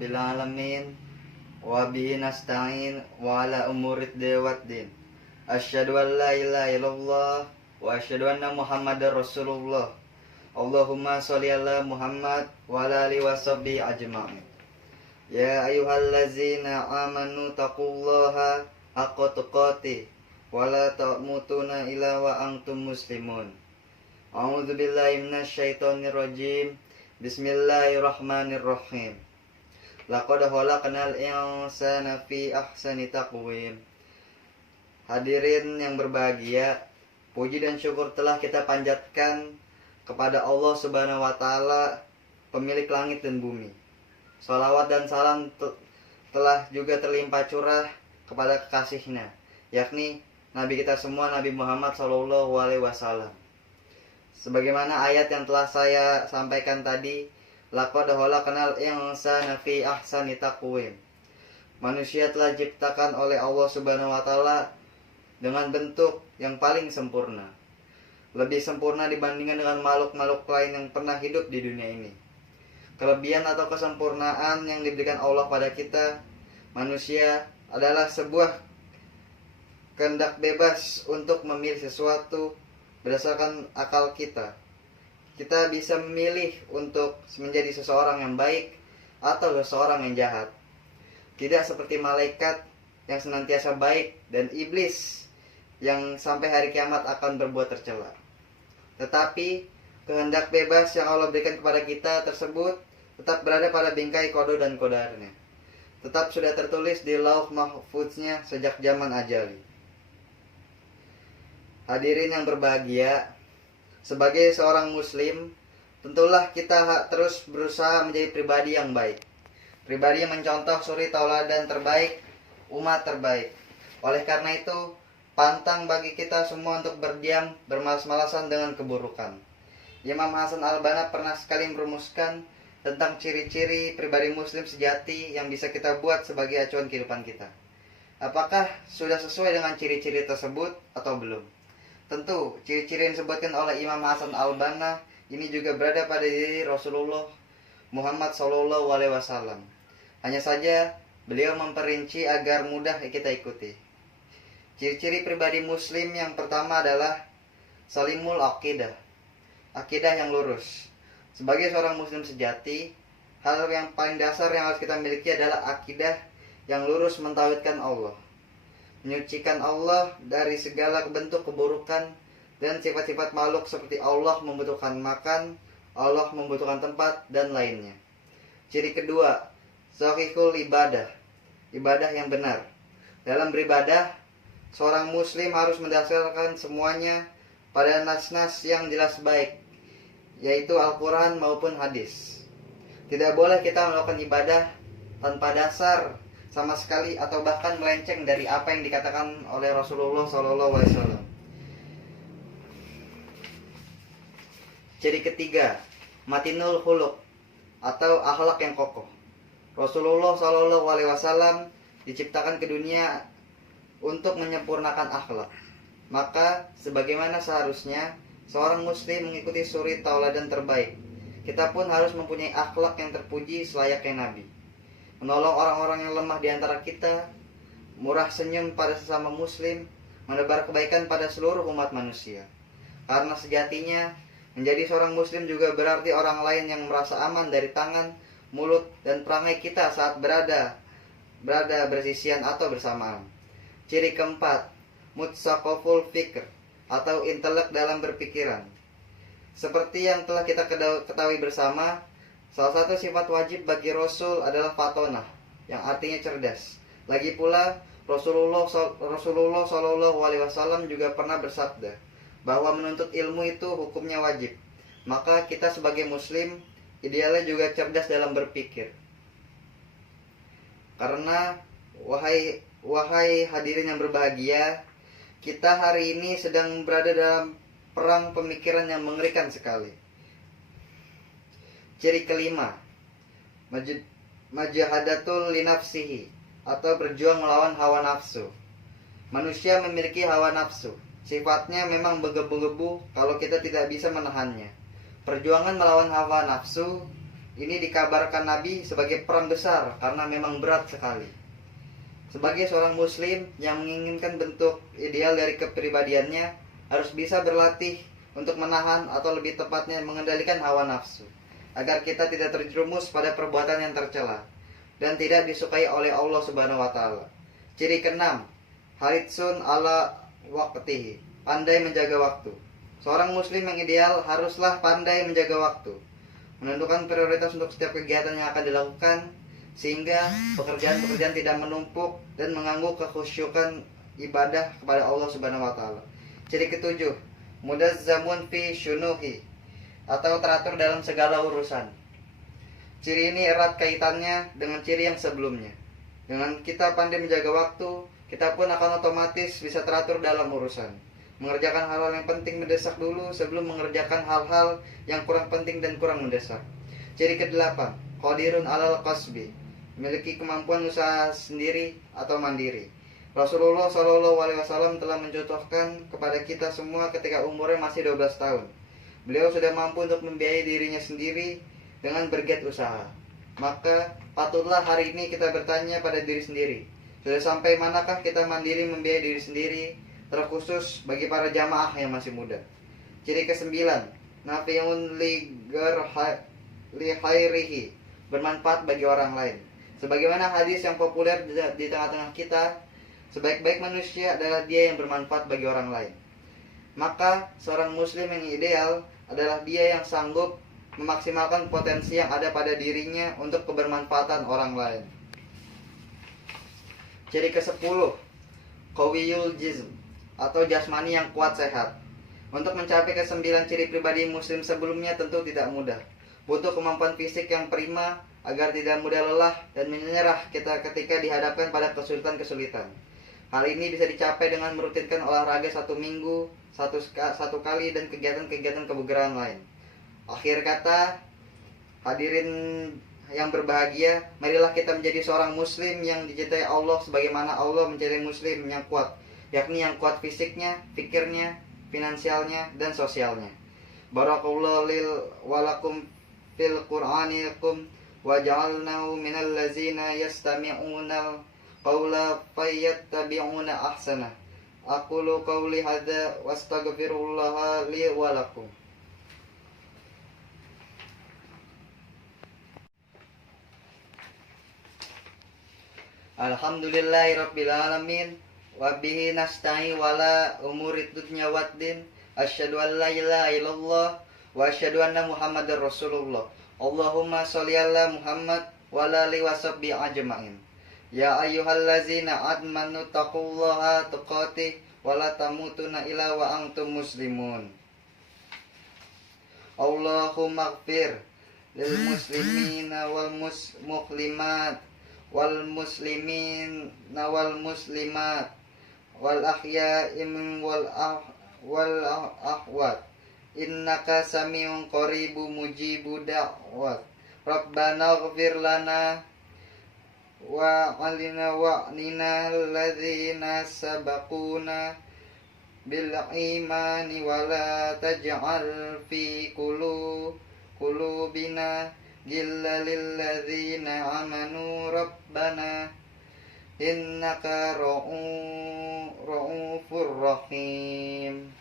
rabbil alamin wa bihi nasta'in wa ala umurid dewaddin. Asyhadu an la ilaha illallah wa asyhadu anna Muhammadar Rasulullah. Allahumma sholli ala Muhammad wa ala alihi washabbihi ajma'in. Ya ayyuhallazina amanu taqullaha haqqa tuqatih wa la tamutunna illa wa antum muslimun. A'udzu billahi minasyaitonir rajim. Bismillahirrahmanirrahim. Laqad khalaqnal insana fi ahsani taqwim. Hadirin yang berbahagia, puji dan syukur telah kita panjatkan kepada Allah Subhanahu wa taala, pemilik langit dan bumi. Shalawat dan salam telah juga terlimpah curah kepada kekasihnya, yakni Nabi kita semua, Nabi Muhammad SAW. Sebagaimana ayat yang telah saya sampaikan tadi, laqad khalaqnal insana fi ahsani taqwim. Manusia telah diciptakan oleh Allah Subhanahu wa taala dengan bentuk yang paling sempurna. Lebih sempurna dibandingkan dengan makhluk-makhluk lain yang pernah hidup di dunia ini. Kelebihan atau kesempurnaan yang diberikan Allah pada kita, manusia, adalah sebuah kehendak bebas untuk memilih sesuatu berdasarkan akal kita. Kita bisa memilih untuk menjadi seseorang yang baik atau seseorang yang jahat. Tidak seperti malaikat yang senantiasa baik dan iblis yang sampai hari kiamat akan berbuat tercela. Tetapi kehendak bebas yang Allah berikan kepada kita tersebut tetap berada pada bingkai kodo dan kodarnya. Tetap sudah tertulis di lauh mahfuznya sejak zaman ajali. Hadirin yang berbahagia, sebagai seorang muslim, tentulah kita terus berusaha menjadi pribadi yang baik. Pribadi yang mencontoh suri tauladan terbaik, umat terbaik. Oleh karena itu, pantang bagi kita semua untuk berdiam, bermalas-malasan dengan keburukan. Imam Hasan al-Banna pernah sekali merumuskan tentang ciri-ciri pribadi muslim sejati yang bisa kita buat sebagai acuan kehidupan kita. Apakah sudah sesuai dengan ciri-ciri tersebut atau belum? Tentu, ciri-ciri yang disebutkan oleh Imam Hasan al-Banna ini juga berada pada diri Rasulullah Muhammad SAW. Hanya saja, beliau memperinci agar mudah kita ikuti. Ciri-ciri pribadi muslim yang pertama adalah salimul aqidah, akidah yang lurus. Sebagai seorang muslim sejati, hal yang paling dasar yang harus kita miliki adalah akidah yang lurus mentauhidkan Allah, menyucikan Allah dari segala bentuk keburukan dan sifat-sifat makhluk seperti Allah membutuhkan makan, Allah membutuhkan tempat, dan lainnya. Ciri kedua, sahihul ibadah, ibadah yang benar. Dalam beribadah, seorang muslim harus mendasarkan semuanya pada nas-nas yang jelas baik, yaitu Al-Quran maupun hadis. Tidak boleh kita melakukan ibadah tanpa dasar sama sekali atau bahkan melenceng dari apa yang dikatakan oleh Rasulullah SAW. Ciri ketiga, matinul khuluq atau akhlak yang kokoh. Rasulullah SAW diciptakan ke dunia untuk menyempurnakan akhlak. Maka sebagaimana seharusnya seorang muslim mengikuti suri tauladan terbaik, kita pun harus mempunyai akhlak yang terpuji selayaknya Nabi. Menolong orang-orang yang lemah di antara kita, murah senyum pada sesama muslim, menebar kebaikan pada seluruh umat manusia. Karena sejatinya, menjadi seorang muslim juga berarti orang lain yang merasa aman dari tangan, mulut, dan perangai kita saat berada bersisian atau bersamaan. Ciri keempat, mutsaqaful fikr atau intelek dalam berpikiran. Seperti yang telah kita ketahui bersama, salah satu sifat wajib bagi Rasul adalah fatonah, yang artinya cerdas. Lagi pula, Rasulullah SAW juga pernah bersabda bahwa menuntut ilmu itu hukumnya wajib. Maka kita sebagai muslim idealnya juga cerdas dalam berpikir. Karena wahai hadirin yang berbahagia, kita hari ini sedang berada dalam perang pemikiran yang mengerikan sekali. Ciri kelima, majahadatul linafsihi atau berjuang melawan hawa nafsu. Manusia memiliki hawa nafsu. Sifatnya memang bergebu-gebu kalau kita tidak bisa menahannya. Perjuangan melawan hawa nafsu ini dikabarkan Nabi sebagai perang besar karena memang berat sekali. Sebagai seorang muslim yang menginginkan bentuk ideal dari kepribadiannya, harus bisa berlatih untuk menahan atau lebih tepatnya mengendalikan hawa nafsu, agar kita tidak terjerumus pada perbuatan yang tercela dan tidak disukai oleh Allah Subhanahu wa taala. Ciri keenam, haritsun ala waqtihi, pandai menjaga waktu. Seorang muslim yang ideal haruslah pandai menjaga waktu, menentukan prioritas untuk setiap kegiatan yang akan dilakukan, sehingga pekerjaan-pekerjaan tidak menumpuk dan mengganggu kekhusyukan ibadah kepada Allah Subhanahu wa taala. Ciri ketujuh, mudazzamun fi syunuhi, atau teratur dalam segala urusan. Ciri ini erat kaitannya dengan ciri yang sebelumnya. Dengan kita pandai menjaga waktu, kita pun akan otomatis bisa teratur dalam urusan, mengerjakan hal-hal yang penting mendesak dulu sebelum mengerjakan hal-hal yang kurang penting dan kurang mendesak. Ciri ke-8, qadirun alal qasbi, memiliki kemampuan usaha sendiri atau mandiri. Rasulullah SAW telah mencontohkan kepada kita semua ketika umurnya masih 12 tahun. Beliau sudah mampu untuk membiayai dirinya sendiri dengan bergiat usaha. Maka patutlah hari ini kita bertanya pada diri sendiri, sudah sampai manakah kita mandiri membiayai diri sendiri, terkhusus bagi para jamaah yang masih muda. Ciri ke-9, nafiun li khairihi, bermanfaat bagi orang lain. Sebagaimana hadis yang populer di tengah-tengah kita, sebaik-baik manusia adalah dia yang bermanfaat bagi orang lain. Maka seorang muslim yang ideal adalah dia yang sanggup memaksimalkan potensi yang ada pada dirinya untuk kebermanfaatan orang lain. Ciri ke-10, qawiyul jism, atau jasmani yang kuat sehat. Untuk mencapai ke-9 ciri pribadi muslim sebelumnya tentu tidak mudah. Butuh kemampuan fisik yang prima agar tidak mudah lelah dan menyerah kita ketika dihadapkan pada kesulitan-kesulitan. Hal ini bisa dicapai dengan merutinkan olahraga 1 minggu, satu kali, dan kegiatan-kegiatan kebugaran lain. Akhir kata, hadirin yang berbahagia, marilah kita menjadi seorang muslim yang dicintai Allah sebagaimana Allah mencintai muslim yang kuat, yakni yang kuat fisiknya, fikirnya, finansialnya, dan sosialnya. Barakallahu lil walakum fil qur'anikum wa ja'alnahu minal ladzina yastami'una qawla fayattabi'una ahsana. Aqulu qawli hadza wastaghfirullaha li wa lakum. Alhamdulillahirabbil alamin. Wa bihi nasta'in wala umurid dunya waddin. Asyhadu an la ilaha illallah wa asyhadu anna Muhammadar Rasulullah. Allahumma sholli ala Muhammad wa ala alihi washabbi ajmain. Ya ayyuhallazina amanu taqullaha tuqatih wa la tamutunna illa wa antum muslimun. Allahumma ighfir lil muslimina wal muslimat wal muslimin wal muslimat wal ahya'i wal ahwat, innaka samiun qaribu mujibu da'wat. Rabbana ighfir lana wa alina wa nina alladzina sabaquna bil imani wa la taj'al fi qulubina ghillan lil ladzina amanu rabbana innaka ra'ufur rahim.